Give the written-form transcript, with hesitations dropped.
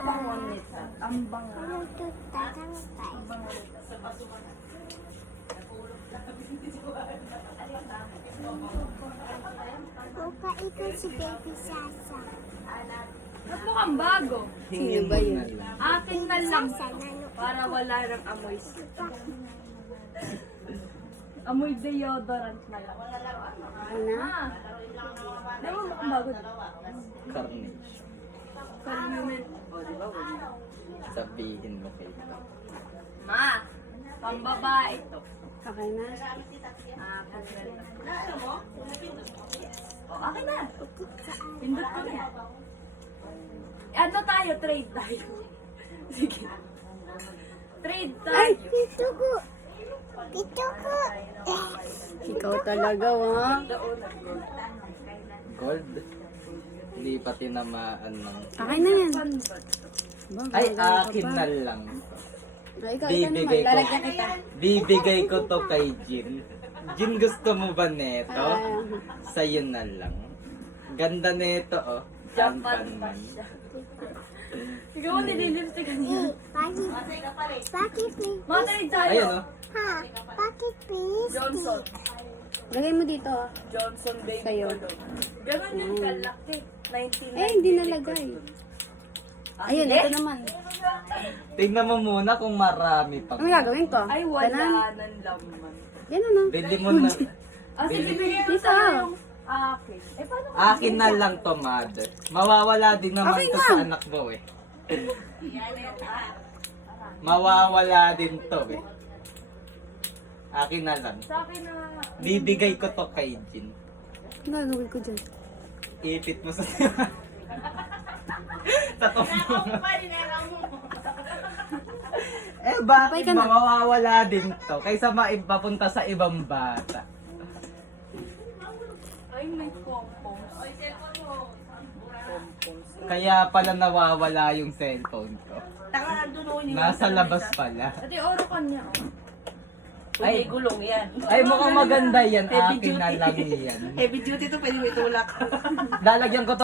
bango nito. Ang bango. Buka ito si Baby Sasa. Ba't mukhang bago? Sino ba yun? Akin na lang. Sasa na ano. Para wala nang amoy. Amoy deodorant na lang. Ano? Ah! Alam mo mukhang bago. Carnage. Carnage. O, di ba? Sabihin mo kayo. Ma! Pambabae to. Okay na? Akin na lang. O, akin na. Pindot ko na. Ano tayo? Trade tayo. Sige. Trade tayo. Ito ko. Ito ko. Ikaw talaga, ha? Gold. Gold? Hindi pa tinamaan ng... Akin na yan. Ay, akin na lang. Ay, ikaw naman. Bibigay ko. Lalagyan kita. Bibigay ko to kay Jin. Jin, gusto mo ba neto? Sa'yo na lang. Ganda neto, oh. Japan Japan pa man. siya. Ikaw mo nililipstikan niya. Bakit please? Matrade tayo. Ayun, oh. Ha? Bakit please? Johnson. Lagay mo dito. Johnson Baby Sa'yo. Cologne. Ganun yung kalaki. 99. Eh, hindi nalagay. Ayun, ito naman. Tingnan mo muna kung marami pang... Ano gagawin ko? Ay, wala Ganon? nang laman. Yan ano. Bili mo na. Ah, sige, bigyan mo Dito. sa yung akin. Eh, paano ko? Akin na lang to, mother. Mawawala din naman Okay to na. sa anak mo, eh. Mawawala din to, eh. Akin na lang. Sa akin na... Bibigay ko to kay Jin. Ano gagawin ko dyan? Ipit mo sa... sa tumbong. Eh, bakit Ka na. mawawala din to? Kaysa maipapunta sa ibang bata. Ay, may pompons. Ay, cellphone mo. Pompons. Kaya pala nawawala yung cellphone ko. Taka, nandun yung... Nasa labas pala. Ate, oro ka niya. Ay, gulong yan. ay mukhang maganda yan. Heavy Akin na duty. lang yan. Heavy duty to, pwede mo itulak. Lalagyan ko to